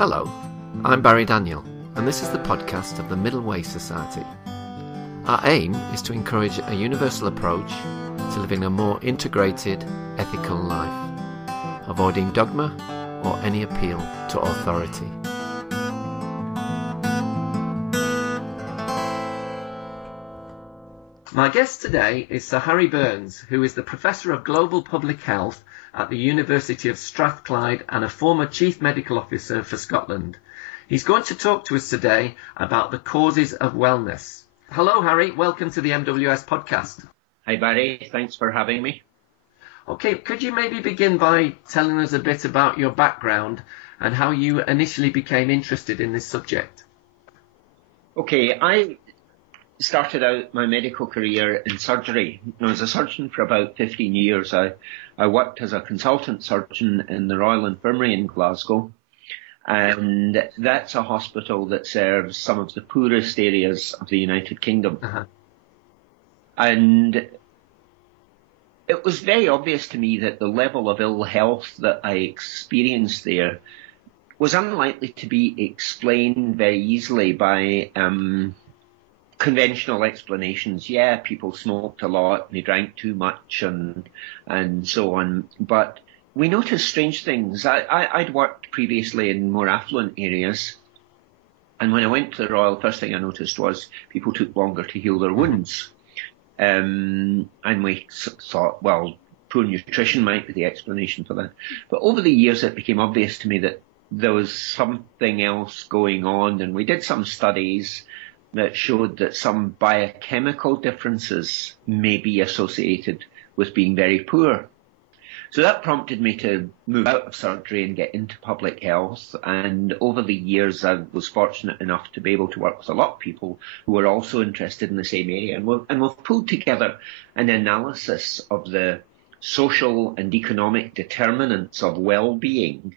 Hello, I'm Barry Daniel, and this is the podcast of the Middle Way Society. Our aim is to encourage a universal approach to living a more integrated, ethical life, avoiding dogma or any appeal to authority. My guest today is Sir Harry Burns, who is the Professor of Global Public Health at the University of Strathclyde and a former Chief Medical Officer for Scotland. He's going to talk to us today about the causes of wellness. Hello, Harry. Welcome to the MWS podcast. Hi, Barry. Thanks for having me. Okay, could you maybe begin by telling us a bit about your background and how you initially became interested in this subject? Okay, I started out my medical career in surgery. I was a surgeon for about 15 years. I worked as a consultant surgeon in the Royal Infirmary in Glasgow, and that's a hospital that serves some of the poorest areas of the United Kingdom. And it was very obvious to me that the level of ill health that I experienced there was unlikely to be explained very easily by conventional explanations. Yeah, people smoked a lot and they drank too much and so on. But we noticed strange things. I'd worked previously in more affluent areas, and when I went to the Royal, the first thing I noticed was people took longer to heal their wounds. And we thought, well, poor nutrition might be the explanation for that. But over the years, it became obvious to me that there was something else going on, and we did some studies that showed that some biochemical differences may be associated with being very poor. So that prompted me to move out of surgery and get into public health. And over the years, I was fortunate enough to be able to work with a lot of people who were also interested in the same area. And we've pulled together an analysis of the social and economic determinants of well-being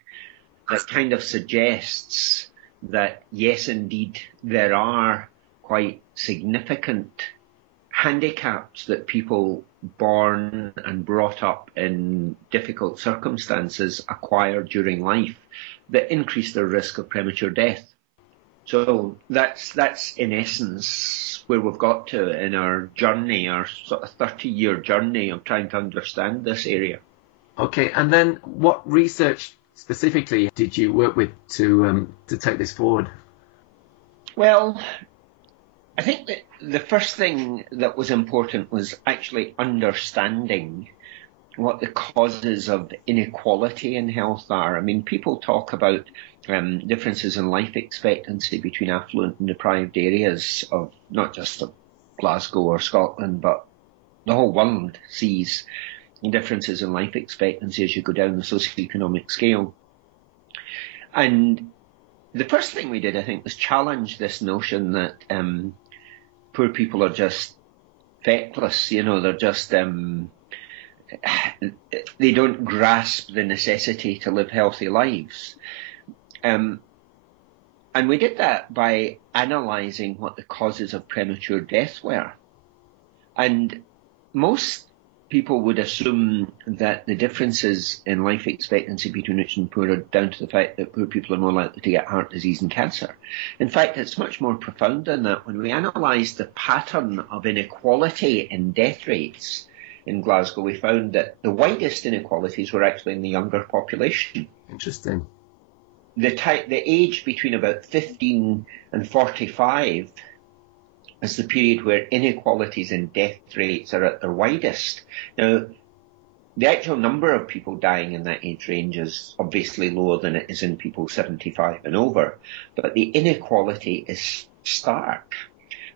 that kind of suggests that, yes, indeed, there are quite significant handicaps that people born and brought up in difficult circumstances acquire during life that increase their risk of premature death. So that's in essence where we've got to in our journey, our sort of 30-year journey of trying to understand this area. Okay, and then what research specifically did you work with to take this forward? Well, I think that the first thing that was important was actually understanding what the causes of inequality in health are. I mean, people talk about differences in life expectancy between affluent and deprived areas of not just of Glasgow or Scotland, but the whole world sees differences in life expectancy as you go down the socioeconomic scale. And the first thing we did, I think, was challenge this notion that poor people are just feckless, they're just, they don't grasp the necessity to live healthy lives. And we did that by analysing what the causes of premature death were. And most people would assume that the differences in life expectancy between rich and poor are down to the fact that poor people are more likely to get heart disease and cancer. In fact, it's much more profound than that. When we analysed the pattern of inequality in death rates in Glasgow, we found that the widest inequalities were actually in the younger population. Interesting. The age between about 15 and 45 is the period where inequalities in death rates are at their widest. Now, the actual number of people dying in that age range is obviously lower than it is in people 75 and over, but the inequality is stark.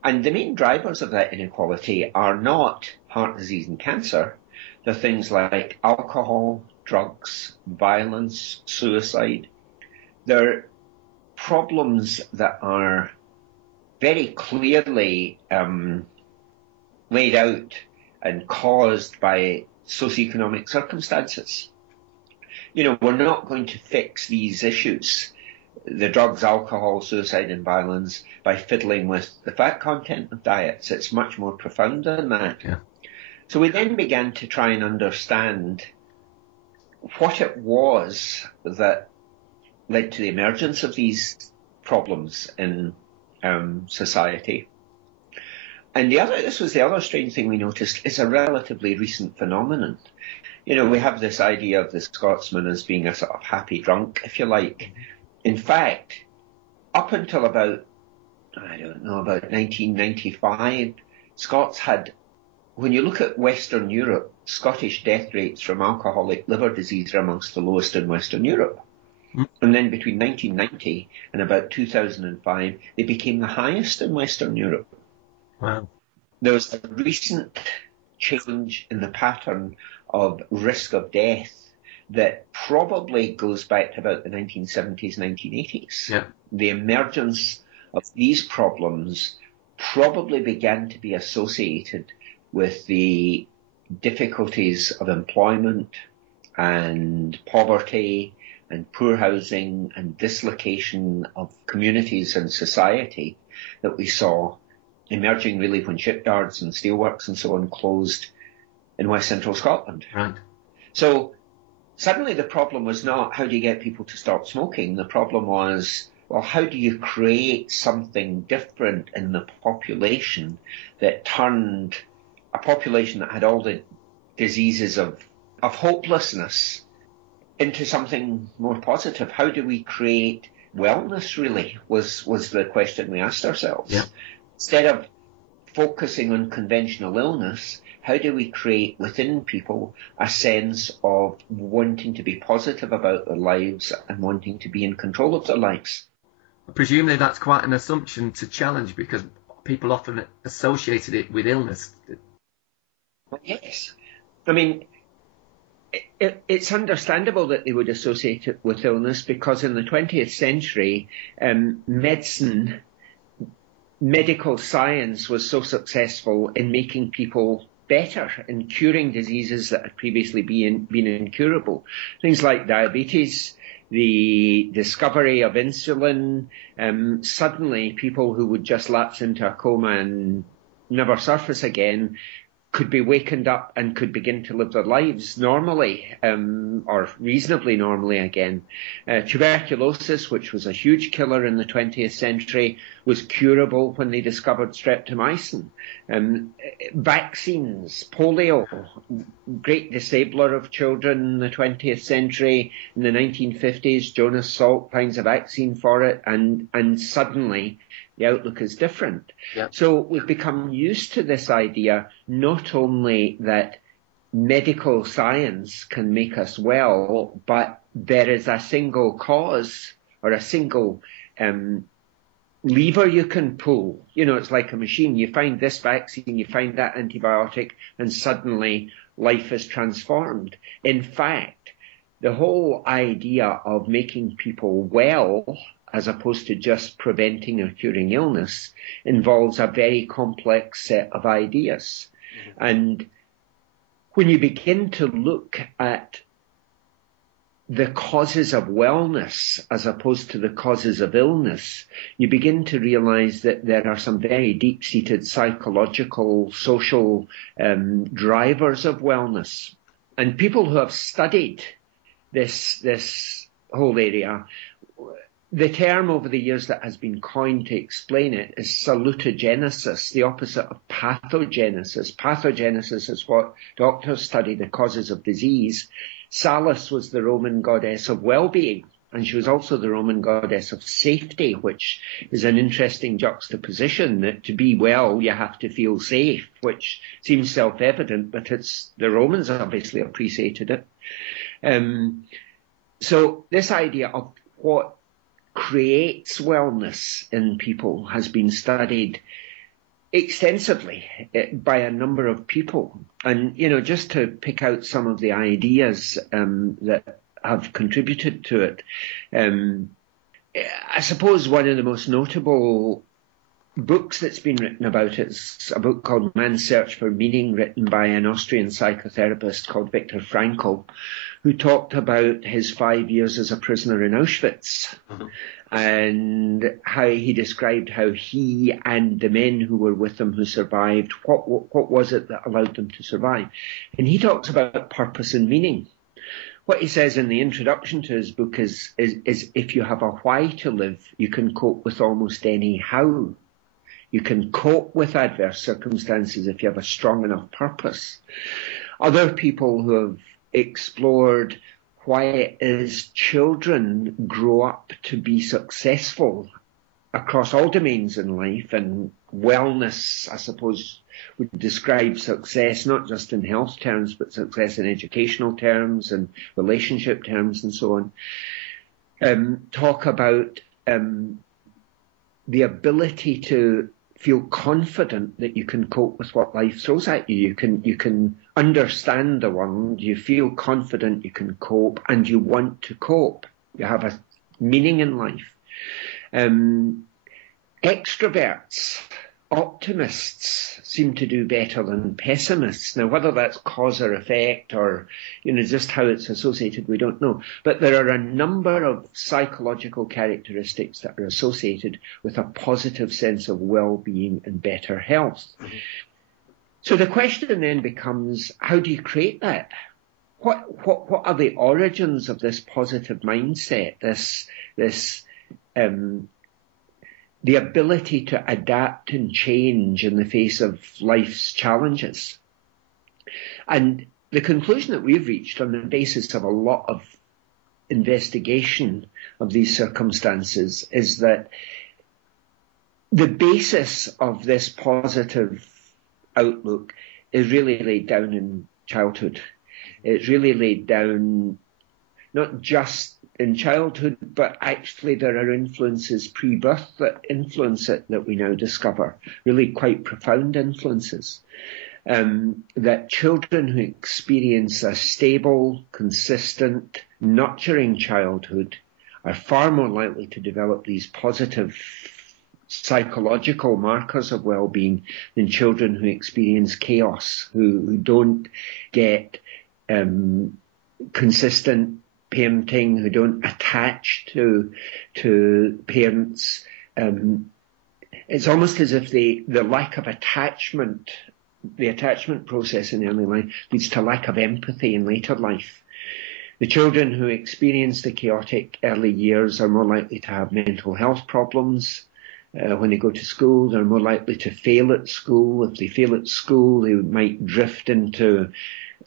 And the main drivers of that inequality are not heart disease and cancer. They're things like alcohol, drugs, violence, suicide. They're problems that are very clearly laid out and caused by socioeconomic circumstances. We're not going to fix these issues, the drugs, alcohol, suicide and violence, by fiddling with the fat content of diets. It's much more profound than that. Yeah. So we then began to try and understand what it was that led to the emergence of these problems in society. And this was the other strange thing we noticed, is a relatively recent phenomenon. You know, we have this idea of the Scotsman as being a sort of happy drunk, if you like. In fact, up until about 1995, Scots had, when you look at Western Europe, Scottish death rates from alcoholic liver disease are amongst the lowest in Western Europe. And then between 1990 and about 2005, they became the highest in Western Europe. Wow. There was a recent change in the pattern of risk of death that probably goes back to about the 1970s, 1980s. Yeah. The emergence of these problems probably began to be associated with the difficulties of employment and poverty and poor housing and dislocation of communities and society that we saw emerging really when shipyards and steelworks and so on closed in West Central Scotland. Right. So suddenly the problem was not how do you get people to stop smoking? The problem was, well, how do you create something different in the population that turned a population that had all the diseases of hopelessness into something more positive? How do we create wellness, really, was the question we asked ourselves. Yeah. Instead of focusing on conventional illness, how do we create within people a sense of wanting to be positive about their lives and wanting to be in control of their lives? Presumably that's quite an assumption to challenge, because people often associated it with illness. Yes. I mean, it's understandable that they would associate it with illness, because in the 20th century, medical science was so successful in making people better, in curing diseases that had previously been incurable. Things like diabetes, the discovery of insulin, suddenly people who would just lapse into a coma and never surface again could be wakened up and could begin to live their lives normally, or reasonably normally again. Tuberculosis, which was a huge killer in the 20th century, was curable when they discovered streptomycin. Vaccines, polio, great disabler of children in the 20th century. In the 1950s, Jonas Salk finds a vaccine for it, and suddenly the outlook is different. Yep. So we've become used to this idea, not only that medical science can make us well, but there is a single cause or a single lever you can pull. You know, it's like a machine. You find this vaccine, you find that antibiotic, and suddenly life is transformed. In fact, the whole idea of making people well, as opposed to just preventing or curing illness, involves a very complex set of ideas. Mm-hmm. And when you begin to look at the causes of wellness as opposed to the causes of illness, you begin to realize that there are some very deep-seated psychological, social drivers of wellness. And people who have studied this whole area, the term over the years that has been coined to explain it is salutogenesis, the opposite of pathogenesis. Pathogenesis is what doctors study, the causes of disease. Salus was the Roman goddess of well-being, and she was also the Roman goddess of safety, which is an interesting juxtaposition, that to be well you have to feel safe, which seems self-evident, but the Romans obviously appreciated it. So this idea of what creates wellness in people has been studied extensively by a number of people. And, you know, just to pick out some of the ideas that have contributed to it, I suppose one of the most notable books that's been written about it is a book called Man's Search for Meaning, written by an Austrian psychotherapist called Viktor Frankl, who talked about his 5 years as a prisoner in Auschwitz. Mm-hmm. And how he described how he and the men who were with him who survived, what was it that allowed them to survive? And he talks about purpose and meaning. what he says in the introduction to his book is if you have a why to live, you can cope with almost any how. You can cope with adverse circumstances if you have a strong enough purpose. Other people who have explored why it is children grow up to be successful across all domains in life, and wellness, I suppose, would describe success not just in health terms, but success in educational terms and relationship terms and so on. Talk about the ability to feel confident that you can cope with what life throws at you. You can understand the world, you feel confident you can cope, and you want to cope. You have a meaning in life. Extroverts, optimists seem to do better than pessimists. Now, whether that's cause or effect or, just how it's associated, we don't know. But there are a number of psychological characteristics that are associated with a positive sense of well-being and better health. Mm-hmm. So the question then becomes, how do you create that? What are the origins of this positive mindset, the ability to adapt and change in the face of life's challenges? And the conclusion that we've reached on the basis of a lot of investigation of these circumstances is that the basis of this positive outlook is really laid down in childhood. It's really laid down not just in childhood, but actually there are influences pre-birth that influence it that we now discover, really quite profound influences. That children who experience a stable, consistent, nurturing childhood are far more likely to develop these positive psychological markers of well-being than children who experience chaos, who don't get consistent parenting, who don't attach to parents. It's almost as if the lack of attachment, the attachment process in early life leads to lack of empathy in later life. The children who experience the chaotic early years are more likely to have mental health problems. When they go to school, they're more likely to fail at school. If they fail at school, they might drift into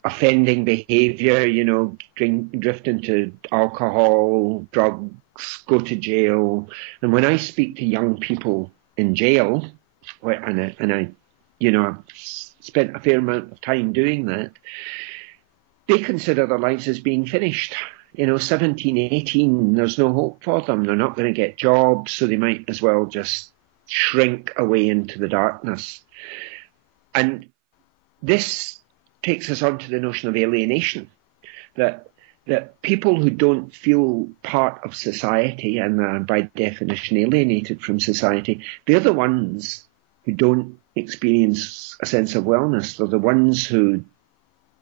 offending behaviour, drift into alcohol, drugs, go to jail. And when I speak to young people in jail, and I've spent a fair amount of time doing that, they consider their lives as being finished. 17, 18, there's no hope for them. They're not going to get jobs, so they might as well just shrink away into the darkness. And this takes us on to the notion of alienation, that people who don't feel part of society and are by definition alienated from society, they're the ones who don't experience a sense of wellness. They're the ones who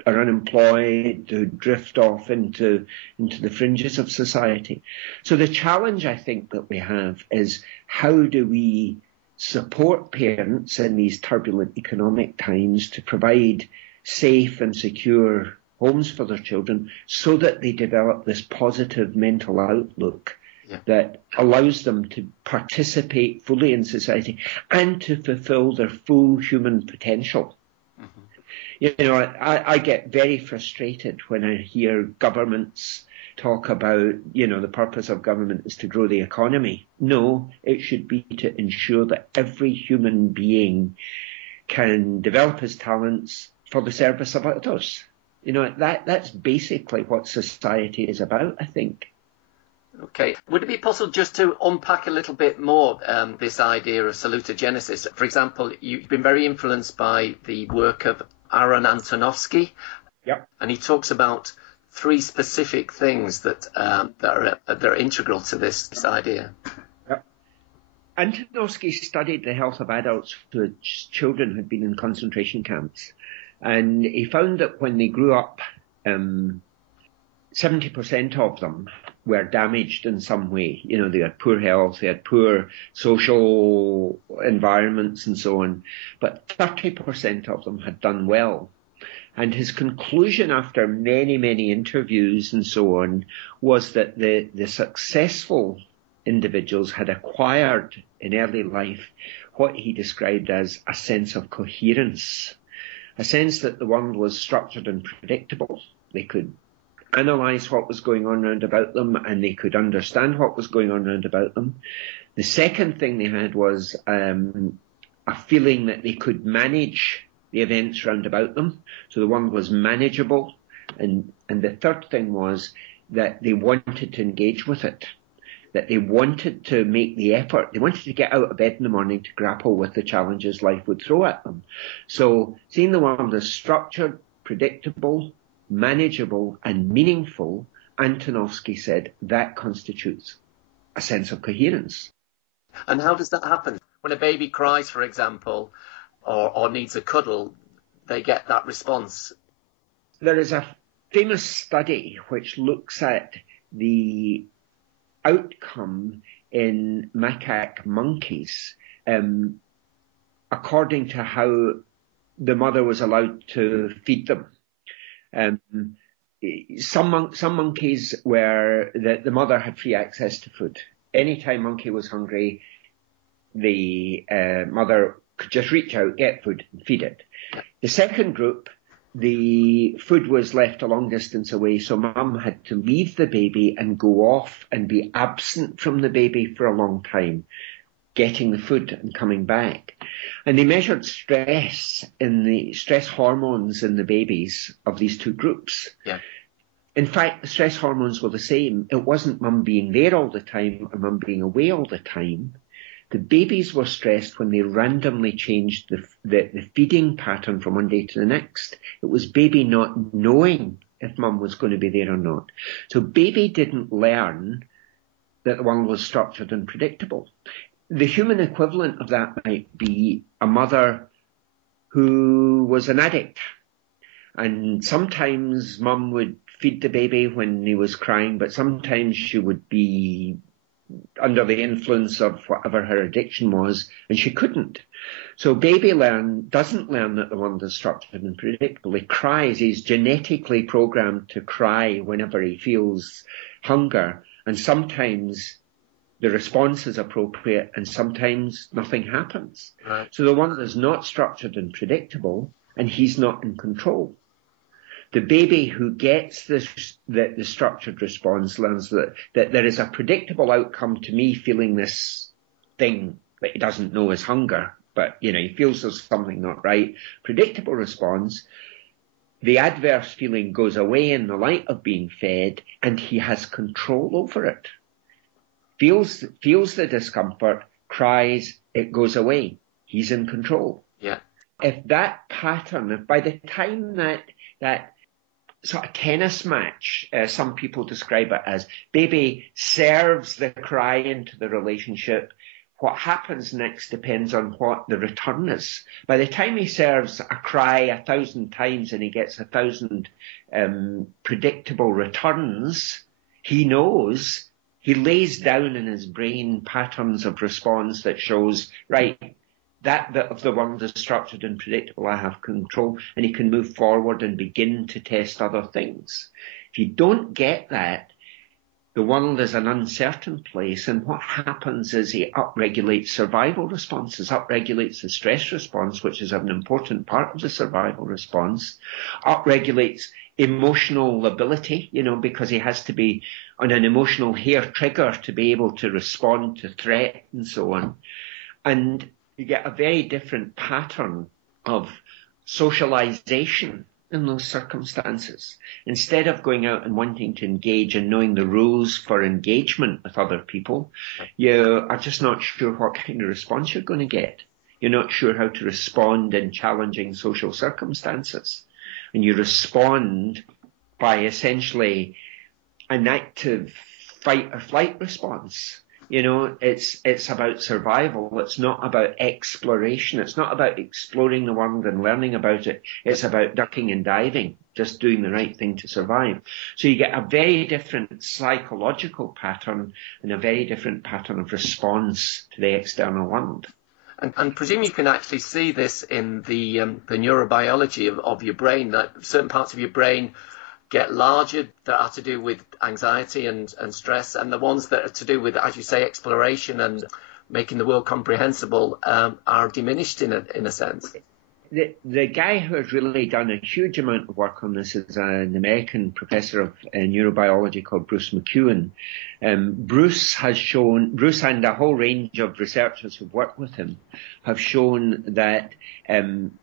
are unemployed, who drift off into the fringes of society. So the challenge I think that we have is, how do we support parents in these turbulent economic times to provide safe and secure homes for their children so that they develop this positive mental outlook that allows them to participate fully in society and to fulfill their full human potential. I get very frustrated when I hear governments talk about, the purpose of government is to grow the economy. No, it should be to ensure that every human being can develop his talents for the service of others. That's basically what society is about, I think. Okay. Would it be possible just to unpack a little bit more this idea of salutogenesis? For example, you've been very influenced by the work of Aaron Antonovsky. Yep. And he talks about 3 specific things that are integral to this idea. Yep. Antonovsky studied the health of adults whose children had been in concentration camps. And he found that when they grew up, 70% of them were damaged in some way. They had poor health, they had poor social environments and so on. But 30% of them had done well. And his conclusion after many, many interviews and so on was that the successful individuals had acquired in early life what he described as a sense of coherence, a sense that the world was structured and predictable. They could analyse what was going on round about them, and they could understand what was going on round about them. The second thing they had was a feeling that they could manage the events round about them, so the world was manageable. And the third thing was that they wanted to engage with it, that they wanted to make the effort. They wanted to get out of bed in the morning to grapple with the challenges life would throw at them. So seeing the world as structured, predictable, manageable and meaningful, Antonovsky said that constitutes a sense of coherence. And how does that happen? When a baby cries, for example, or needs a cuddle, they get that response. There is a famous study which looks at the outcome in macaque monkeys according to how the mother was allowed to feed them. Some monkeys where the mother had free access to food. Anytime monkey was hungry, the mother could just reach out, get food, and feed it. The second group, the food was left a long distance away, so mum had to leave the baby and go off and be absent from the baby for a long time, getting the food and coming back. And they measured stress hormones in the babies of these two groups. Yeah. In fact, the stress hormones were the same. It wasn't mum being there all the time or mum being away all the time. The babies were stressed when they randomly changed the feeding pattern from one day to the next. It was baby not knowing if mum was going to be there or not. So baby didn't learn that the world was structured and predictable. The human equivalent of that might be a mother who was an addict. And sometimes mum would feed the baby when he was crying, but sometimes she would be under the influence of whatever her addiction was, and she couldn't. So baby doesn't learn that the world is structured and predictable. He cries. He's genetically programmed to cry whenever he feels hunger, and sometimes the response is appropriate, and sometimes nothing happens. Right. So the world is not structured and predictable, and he's not in control. The baby who gets the structured response learns that there is a predictable outcome to me feeling this thing that he doesn't know is hunger, but he feels there's something not right. Predictable response. The adverse feeling goes away in the light of being fed, and he has control over it. Feels the discomfort, cries, it goes away. He's in control. Yeah. If that pattern, if by the time that sort of tennis match, some people describe it as, baby serves the cry into the relationship, what happens next depends on what the return is. By the time he serves a cry 1,000 times and he gets 1,000 predictable returns, he knows, he lays down in his brain patterns of response that shows, right, that bit of the world is structured and predictable, I have control, and he can move forward and begin to test other things. If you don't get that, the world is an uncertain place, and what happens is he upregulates survival responses, upregulates the stress response, which is an important part of the survival response, upregulates emotional lability, because he has to be on an emotional hair trigger to be able to respond to threat and so on. And you get a very different pattern of socialization in those circumstances. Instead of going out and wanting to engage and knowing the rules for engagement with other people, you are just not sure what kind of response you're going to get. You're not sure how to respond in challenging social circumstances. And you respond by essentially an active fight or flight response. It's about survival. It's not about exploration. It's not about exploring the world and learning about it. It's about ducking and diving, just doing the right thing to survive. So you get a very different psychological pattern and a very different pattern of response to the external world. And presume you can actually see this in the neurobiology of your brain, that certain parts of your brain get larger that are to do with anxiety and stress, and the ones that are to do with, as you say, exploration and making the world comprehensible are diminished in a sense. The guy who has really done a huge amount of work on this is an American professor of neurobiology called Bruce McEwen. Bruce and a whole range of researchers who've worked with him have shown that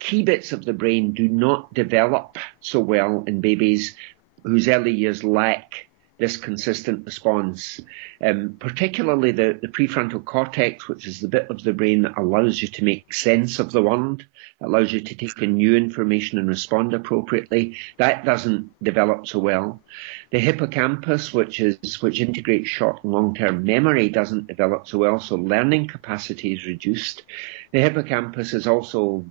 key bits of the brain do not develop so well in babies whose early years lack this consistent response, particularly the prefrontal cortex, which is the bit of the brain that allows you to make sense of the world, allows you to take in new information and respond appropriately. That doesn't develop so well. The hippocampus, which integrates short and long-term memory, doesn't develop so well, so learning capacity is reduced. The hippocampus is also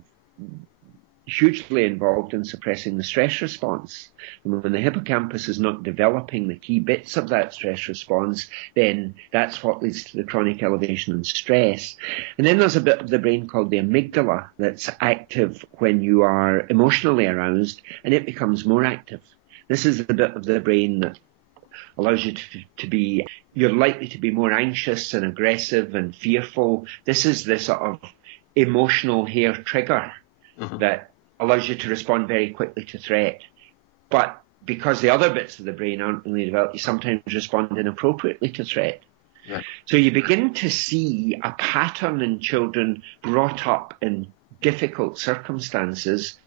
hugely involved in suppressing the stress response. And when the hippocampus is not developing the key bits of that stress response, then that's what leads to the chronic elevation in stress. And then there's a bit of the brain called the amygdala that's active when you are emotionally aroused, and it becomes more active. This is the bit of the brain that allows you to be, you're likely to be more anxious and aggressive and fearful. This is the sort of emotional hair trigger that allows you to respond very quickly to threat. But because the other bits of the brain aren't really developed, you sometimes respond inappropriately to threat. Yeah. So you begin to see a pattern in children brought up in difficult circumstances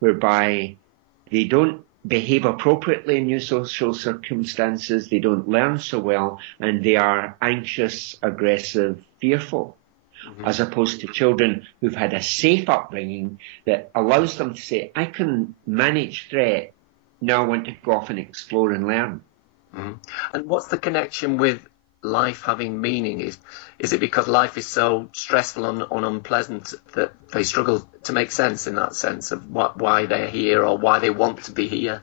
whereby they don't behave appropriately in new social circumstances, they don't learn so well, and they are anxious, aggressive, fearful. As opposed to children who've had a safe upbringing that allows them to say, I can manage threat, now I want to go off and explore and learn. And what's the connection with life having meaning? Is it because life is so stressful and unpleasant that they struggle to make sense in that sense of why they're here or why they want to be here?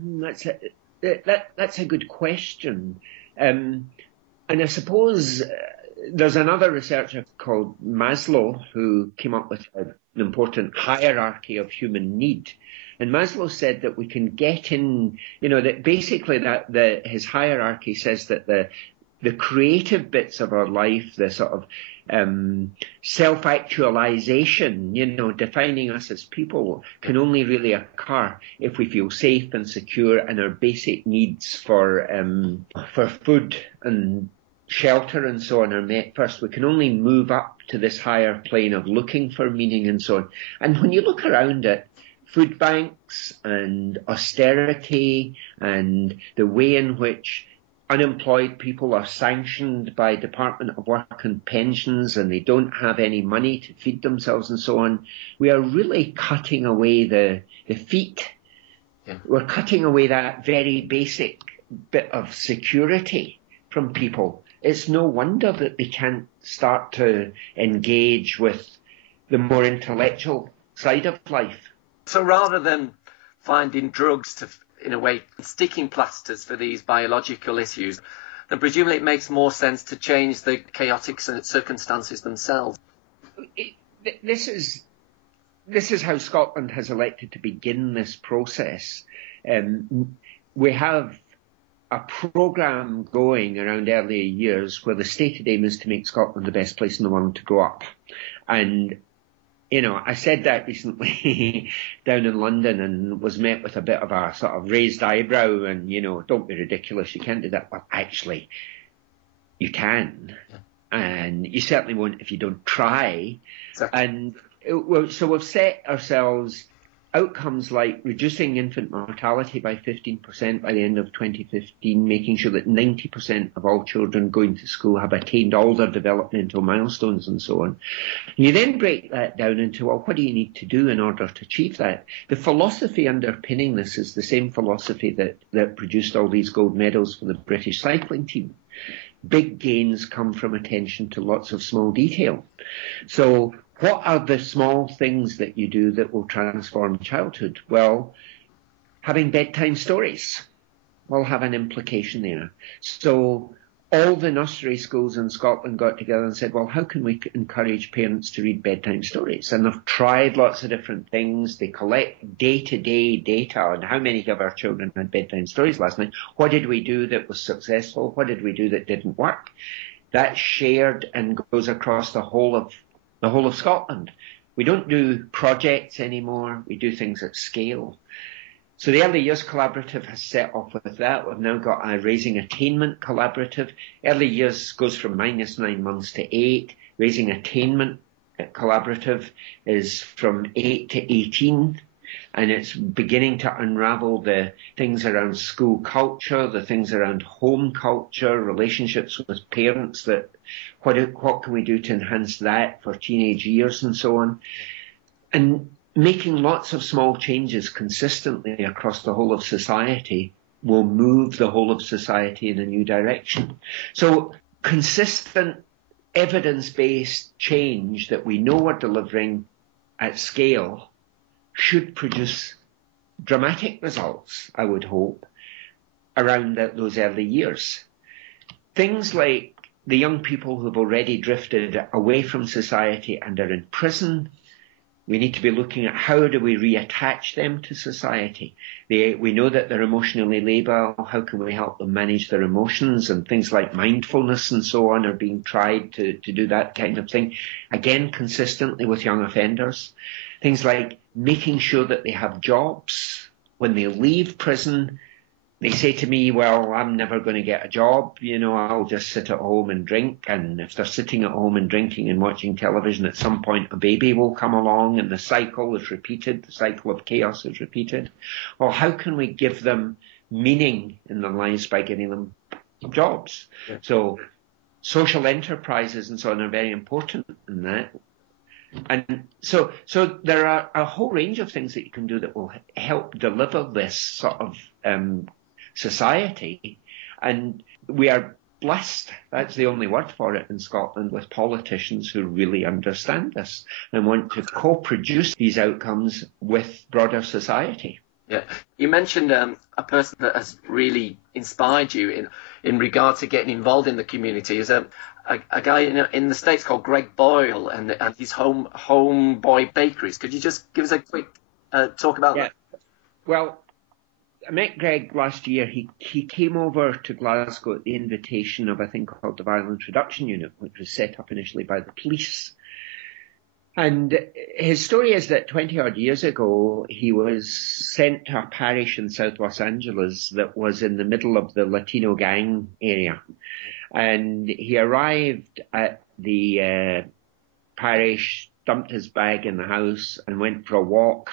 That's a good question. And I suppose there's another researcher called Maslow who came up with an important hierarchy of human need. And Maslow said that we can get in, that basically his hierarchy says that the creative bits of our life, the sort of self-actualization, defining us as people, can only really occur if we feel safe and secure, and our basic needs for food and shelter and so on are met first. We can only move up to this higher plane of looking for meaning and so on. And when you look around at food banks and austerity and the way in which unemployed people are sanctioned by Department of Work and Pensions and they don't have any money to feed themselves and so on, we are really cutting away the feet. Yeah. We're cutting away that very basic bit of security from people. It's no wonder that they can't start to engage with the more intellectual side of life. So rather than finding drugs to, in a way, sticking plasters for these biological issues, then presumably it makes more sense to change the chaotic circumstances themselves. This is how Scotland has elected to begin this process. We have a programme going around earlier years where the stated aim is to make Scotland the best place in the world to grow up. And, I said that recently down in London and was met with a bit of a sort of raised eyebrow and, don't be ridiculous, you can't do that. But actually, you can. And you certainly won't if you don't try. Exactly. And so we've set ourselves outcomes like reducing infant mortality by 15% by the end of 2015, making sure that 90% of all children going to school have attained all their developmental milestones and so on. And you then break that down into, well, what do you need to do in order to achieve that? The philosophy underpinning this is the same philosophy that produced all these gold medals for the British cycling team. Big gains come from attention to lots of small detail. So what are the small things that you do that will transform childhood? Well, having bedtime stories will have an implication there. So all the nursery schools in Scotland got together and said, well, how can we encourage parents to read bedtime stories? And they've tried lots of different things. They collect day-to-day data on how many of our children had bedtime stories last night. What did we do that was successful? What did we do that didn't work? That's shared and goes across the whole of Scotland. We don't do projects anymore. We do things at scale. So the Early Years Collaborative has set off with that. We've now got a Raising Attainment Collaborative. Early Years goes from -9 months to 8. Raising Attainment Collaborative is from 8 to 18. And it's beginning to unravel the things around school culture, the things around home culture, relationships with parents, that what can we do to enhance that for teenage years and so on. And making lots of small changes consistently across the whole of society will move the whole of society in a new direction. So consistent evidence-based change that we know we're delivering at scale should produce dramatic results, I would hope, around those early years. Things like the young people who've already drifted away from society and are in prison. We need to be looking at how do we reattach them to society. We know that they're emotionally labile. How can we help them manage their emotions? And things like mindfulness and so on are being tried to do that kind of thing. Again, consistently with young offenders. Things like making sure that they have jobs. When they leave prison, they say to me, well, I'm never going to get a job. I'll just sit at home and drink. And if they're sitting at home and drinking and watching television, at some point a baby will come along and the cycle is repeated. The cycle of chaos is repeated. Well, how can we give them meaning in their lives by giving them jobs? Yeah. So social enterprises and so on are very important in that. And so there are a whole range of things that you can do that will help deliver this sort of society. And we are blessed, that's the only word for it in Scotland, with politicians who really understand this and want to co-produce these outcomes with broader society. Yeah, you mentioned a person that has really inspired you in regard to getting involved in the community is a guy in the States called Greg Boyle and his Homeboy Bakeries. Could you just give us a quick talk about that? Well, I met Greg last year. He came over to Glasgow at the invitation of a thing called the Violence Reduction Unit, which was set up initially by the police. And his story is that 20-odd years ago, he was sent to a parish in South Los Angeles that was in the middle of the Latino gang area. And he arrived at the parish, dumped his bag in the house and went for a walk.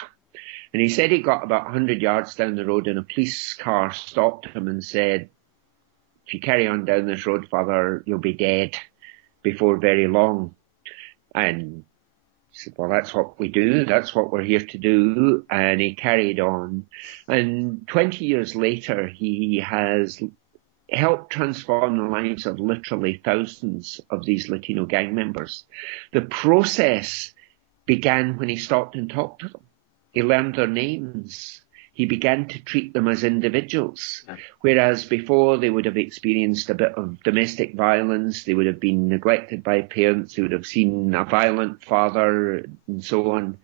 And he said he got about 100 yards down the road and a police car stopped him and said, if you carry on down this road further, you'll be dead before very long. And he said, well, that's what we do. That's what we're here to do. And he carried on. And 20 years later, he has helped transform the lives of literally thousands of these Latino gang members. The process began when he stopped and talked to them. He learned their names. He began to treat them as individuals, whereas before they would have experienced a bit of domestic violence, they would have been neglected by parents, they would have seen a violent father and so on.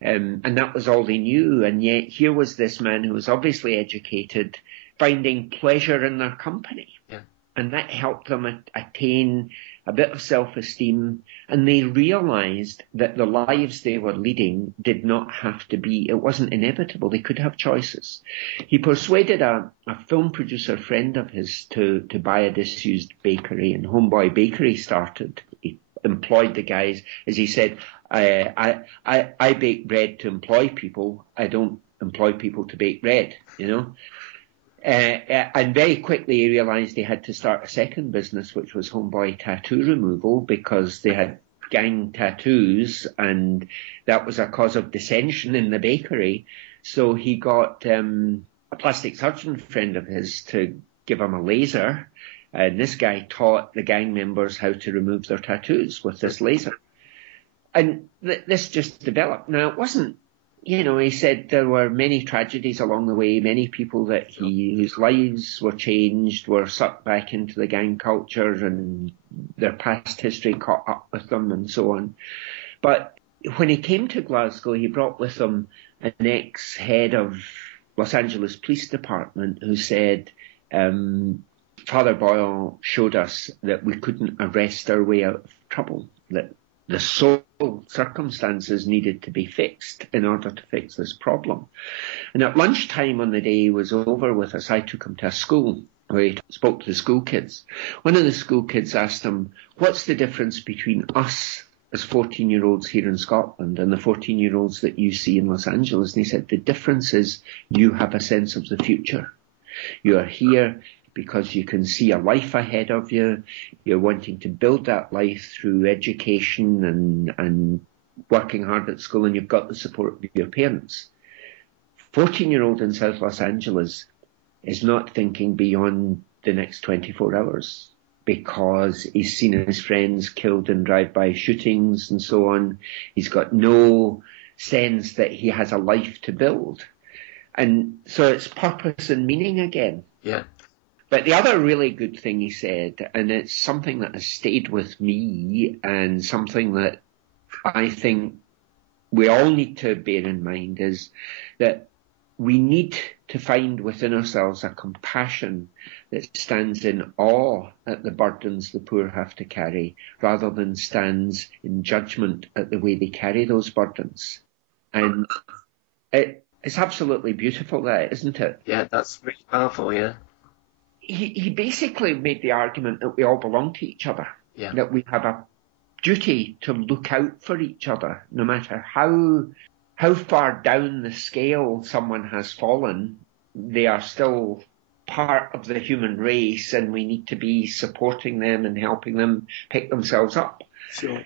And that was all they knew. And yet here was this man who was obviously educated, finding pleasure in their company. Yeah. And that helped them attain a bit of self-esteem, and they realized that the lives they were leading did not have to be, it wasn't inevitable, they could have choices. He persuaded a film producer friend of his to buy a disused bakery, and Homeboy Bakeries started. He employed the guys, as he said, I bake bread to employ people, I don't employ people to bake bread, And very quickly he realised he had to start a second business, which was Homeboy Tattoo Removal, because they had gang tattoos and that was a cause of dissension in the bakery. So he got a plastic surgeon friend of his to give him a laser, and this guy taught the gang members how to remove their tattoos with this laser. And this just developed. Now, it wasn't he said there were many tragedies along the way, many people that whose lives were changed, were sucked back into the gang culture and their past history caught up with them and so on. But when he came to Glasgow, he brought with him an ex-head of Los Angeles Police Department who said, Father Boyle showed us that we couldn't arrest our way out of trouble, that the social circumstances needed to be fixed in order to fix this problem. And at lunchtime on the day he was over with us, I took him to a school where he spoke to the school kids. One of the school kids asked him, what's the difference between us as 14-year-olds here in Scotland and the 14-year-olds that you see in Los Angeles? And he said, the difference is you have a sense of the future. You are here because you can see a life ahead of you. You're wanting to build that life through education and working hard at school, and you've got the support of your parents. 14-year-old in South Los Angeles is not thinking beyond the next 24 hours because he's seen his friends killed in drive-by shootings and so on. He's got no sense that he has a life to build. And so it's purpose and meaning again. Yeah. But the other really good thing he said, and it's something that has stayed with me and something that I think we all need to bear in mind, is that we need to find within ourselves a compassion that stands in awe at the burdens the poor have to carry, rather than stands in judgment at the way they carry those burdens. And it's absolutely beautiful, that, isn't it? Yeah, that's really powerful, yeah. He basically made the argument that we all belong to each other, that we have a duty to look out for each other, no matter how far down the scale someone has fallen. They are still part of the human race, and we need to be supporting them and helping them pick themselves up. Sure.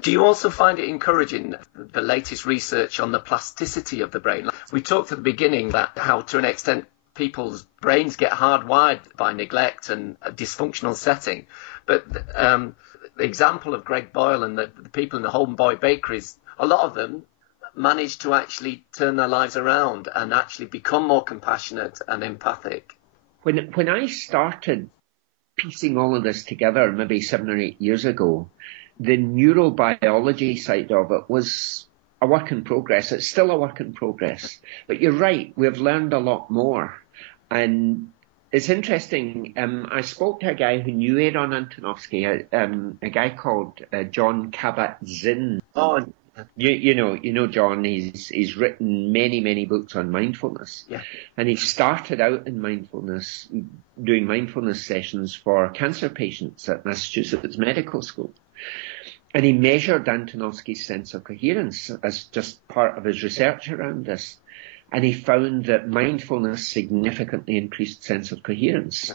Do you also find it encouraging, the latest research on the plasticity of the brain? We talked at the beginning about how, to an extent, people's brains get hardwired by neglect and a dysfunctional setting. But the example of Greg Boyle and the people in the Homeboy Bakeries, a lot of them managed to actually turn their lives around and actually become more compassionate and empathic. When I started piecing all of this together, maybe 7 or 8 years ago, the neurobiology side of it was a work in progress. It's still a work in progress. But you're right, we've learned a lot more. And it's interesting, I spoke to a guy who knew Aaron Antonovsky, a guy called John Kabat-Zinn. Oh, you know John. He's written many books on mindfulness. Yeah. And he started out in mindfulness, doing mindfulness sessions for cancer patients at Massachusetts Medical School. And he measured Antonovsky's sense of coherence as just part of his research around this. And he found that mindfulness significantly increased sense of coherence.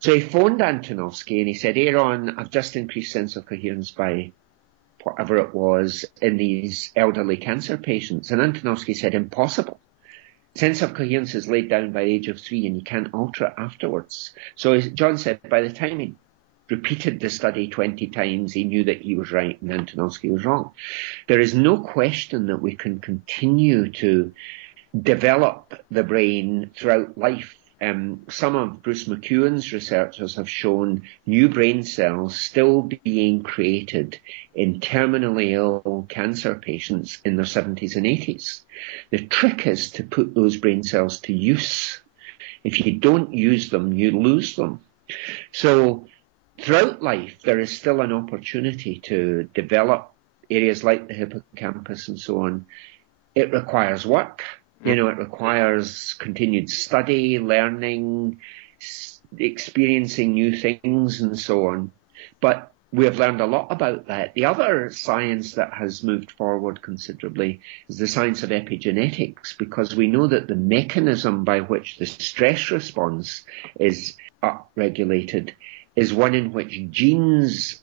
So he phoned Antonovsky and he said, Aaron, I've just increased sense of coherence by whatever it was in these elderly cancer patients. And Antonovsky said, impossible. Sense of coherence is laid down by the age of 3 and you can't alter it afterwards. So John said by the time he repeated the study 20 times, he knew that he was right and Antonovsky was wrong. There is no question that we can continue to develop the brain throughout life. Some of Bruce McEwen's researchers have shown new brain cells still being created in terminally ill cancer patients in their 70s and 80s. The trick is to put those brain cells to use. If you don't use them, you lose them. So throughout life, there is still an opportunity to develop areas like the hippocampus and so on. It requires work. It requires continued study, learning, experiencing new things and so on. But we have learned a lot about that. The other science that has moved forward considerably is the science of epigenetics, because we know that the mechanism by which the stress response is upregulated is one in which genes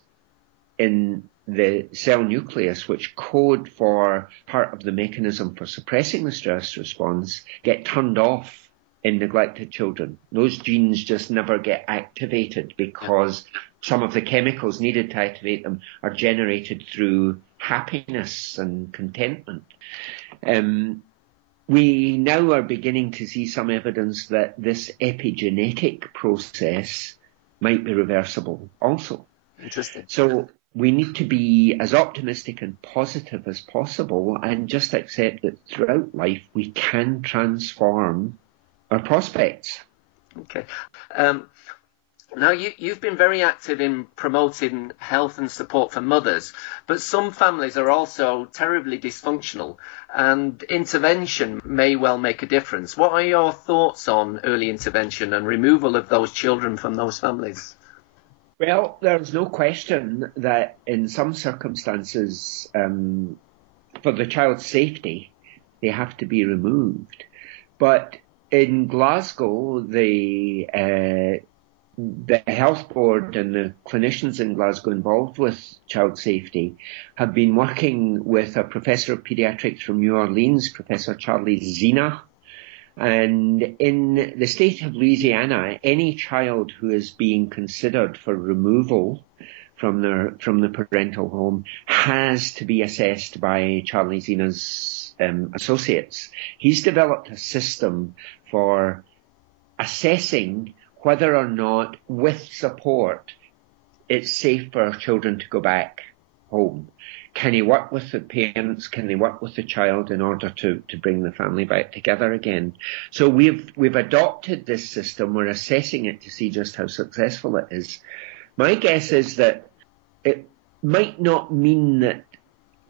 in the cell nucleus, which code for part of the mechanism for suppressing the stress response, get turned off in neglected children. Those genes just never get activated because some of the chemicals needed to activate them are generated through happiness and contentment. we now are beginning to see some evidence that this epigenetic process might be reversible also. Interesting. So we need to be as optimistic and positive as possible and just accept that throughout life we can transform our prospects. Okay. Now, you've been very active in promoting health and support for mothers, but some families are also terribly dysfunctional, and intervention may well make a difference. What are your thoughts on early intervention and removal of those children from those families? Well, there's no question that in some circumstances, for the child's safety, they have to be removed. But in Glasgow, the health board and the clinicians in Glasgow involved with child safety have been working with a professor of pediatrics from New Orleans, Professor Charlie Zena. And in the state of Louisiana, any child who is being considered for removal from the parental home has to be assessed by Charlie Zena's associates. He's developed a system for assessing whether or not, with support, it's safe for children to go back home. Can he work with the parents? Can they work with the child in order to bring the family back together again? So we've adopted this system. We're assessing it to see just how successful it is. My guess is that it might not mean that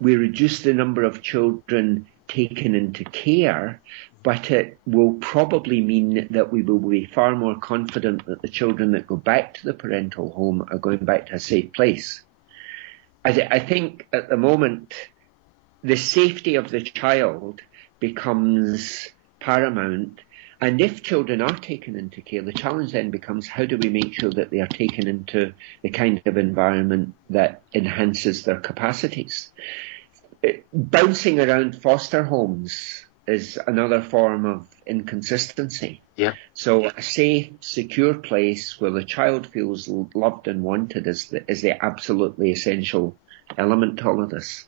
we reduce the number of children taken into care, but it will probably mean that we will be far more confident that the children that go back to the parental home are going back to a safe place. I think at the moment, the safety of the child becomes paramount. And if children are taken into care, the challenge then becomes how do we make sure that they are taken into the kind of environment that enhances their capacities? Bouncing around foster homes is another form of inconsistency. Yeah. So a safe, secure place where the child feels loved and wanted is the absolutely essential element to all of this.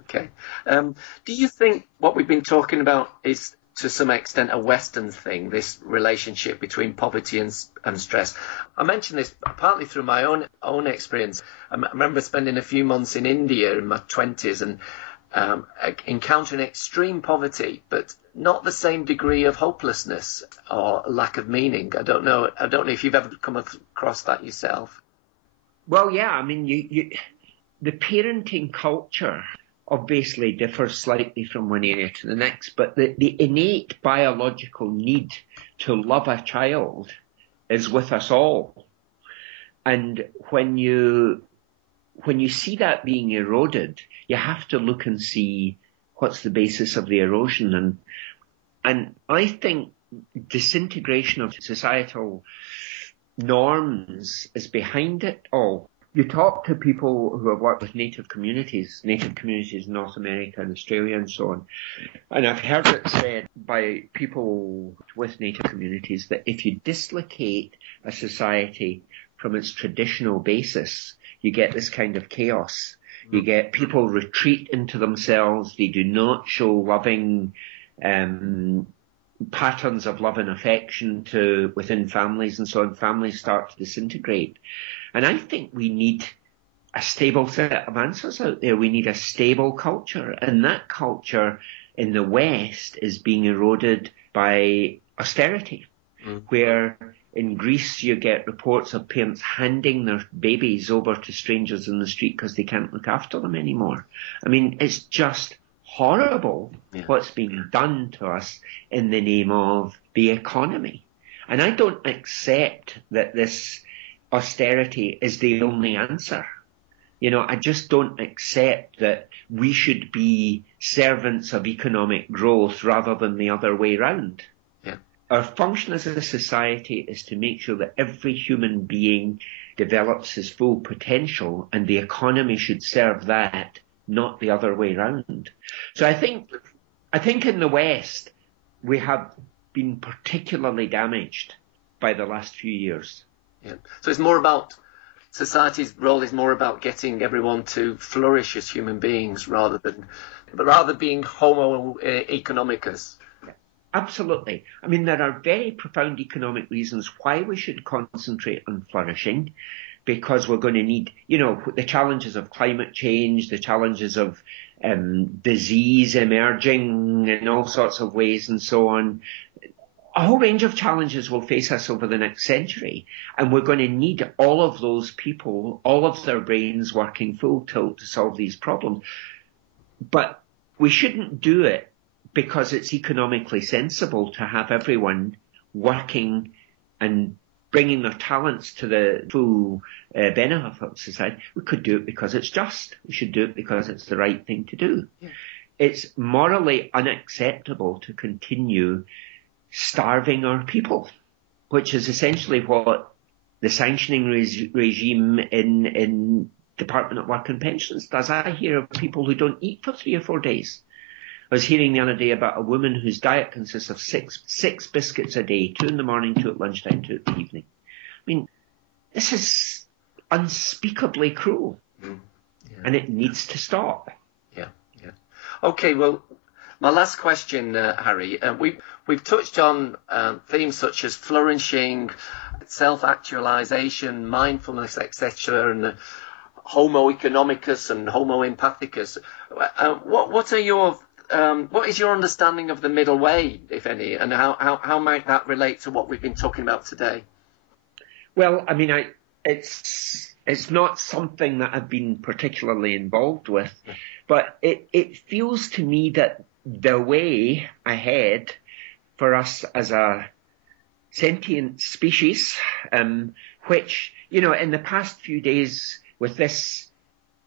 Okay. Do you think what we've been talking about is to some extent a Western thing, this relationship between poverty and stress? I mention this partly through my own experience. I remember spending a few months in India in my 20s and encountering extreme poverty, but not the same degree of hopelessness or lack of meaning. I don't know if you've ever come across that yourself. Well, yeah, I mean, the parenting culture obviously differs slightly from one area to the next, but the innate biological need to love a child is with us all. And when you see that being eroded, you have to look and see what's the basis of the erosion. And I think disintegration of societal norms is behind it all. You talk to people who have worked with native communities in North America and Australia and so on, and I've heard it said by people with native communities that if you dislocate a society from its traditional basis, you get this kind of chaos. You get people retreat into themselves. They do not show loving patterns of love and affection within families and so on. Families start to disintegrate. And I think we need a stable set of answers out there. We need a stable culture. And that culture in the West is being eroded by austerity, where in Greece you get reports of parents handing their babies over to strangers in the street because they can't look after them anymore. I mean, it's just horrible what's being done to us in the name of the economy. And I don't accept that this austerity is the only answer. You know, I just don't accept that we should be servants of economic growth rather than the other way round. Yeah. Our function as a society is to make sure that every human being develops his full potential, and the economy should serve that, not the other way round. So I think in the West, we have been particularly damaged by the last few years. Yeah. So it's more about society's role is more about getting everyone to flourish as human beings rather than being homo economicus. Absolutely. I mean, there are very profound economic reasons why we should concentrate on flourishing, because we're going to need, the challenges of climate change, the challenges of disease emerging in all sorts of ways and so on. A whole range of challenges will face us over the next century, and we're going to need all of those people, all of their brains working full tilt to solve these problems. But we shouldn't do it because it's economically sensible to have everyone working and bringing their talents to the full benefit of society. We could do it because it's just. We should do it because it's the right thing to do. Yeah. It's morally unacceptable to continue starving our people, which is essentially what the sanctioning regime in Department of Work and Pensions does. I hear of people who don't eat for 3 or 4 days. I was hearing the other day about a woman whose diet consists of six biscuits a day, 2 in the morning, 2 at lunchtime, 2 at the evening. I mean, this is unspeakably cruel, and it needs to stop. Yeah. Okay, well, my last question, Harry. We've touched on themes such as flourishing, self-actualization, mindfulness, etc., and homo economicus and homo empathicus. What is your understanding of the middle way, if any, and how might that relate to what we've been talking about today? Well, I mean, it's not something that I've been particularly involved with, but it feels to me that the way ahead for us as a sentient species, which, in the past few days with this,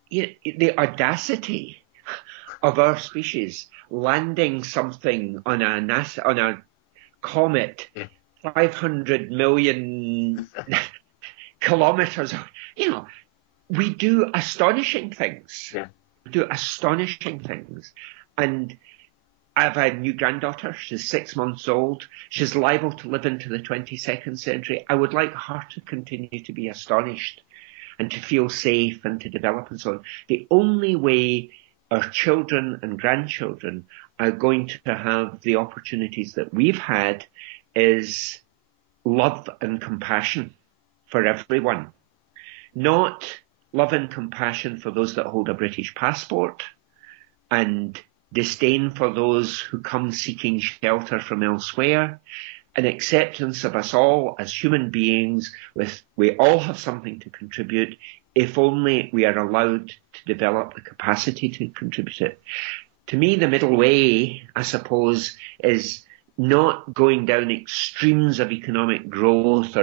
the audacity of our species landing something on a comet 500 million kilometers, we do astonishing things. Yeah. We do astonishing things. And I have a new granddaughter. She's 6 months old. She's liable to live into the 22nd century. I would like her to continue to be astonished and to feel safe and to develop and so on. The only way our children and grandchildren are going to have the opportunities that we've had is love and compassion for everyone. Not love and compassion for those that hold a British passport and disdain for those who come seeking shelter from elsewhere, an acceptance of us all as human beings we all have something to contribute, if only we are allowed to develop the capacity to contribute it. To me, the middle way, I suppose, is not going down extremes of economic growth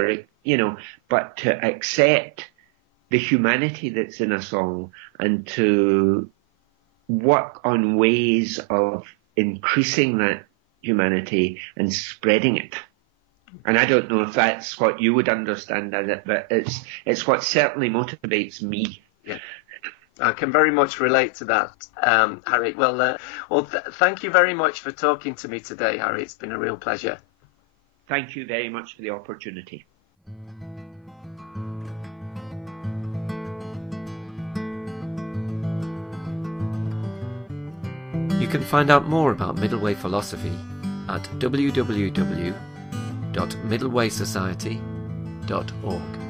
but to accept the humanity that's in us all and to work on ways of increasing that humanity and spreading it. And I don't know if that's what you would understand as it, but it's what certainly motivates me. Yeah. I can very much relate to that, Harry. Thank you very much for talking to me today, Harry. It's been a real pleasure. Thank you very much for the opportunity. You can find out more about middle way philosophy at www.middlewaysociety.org.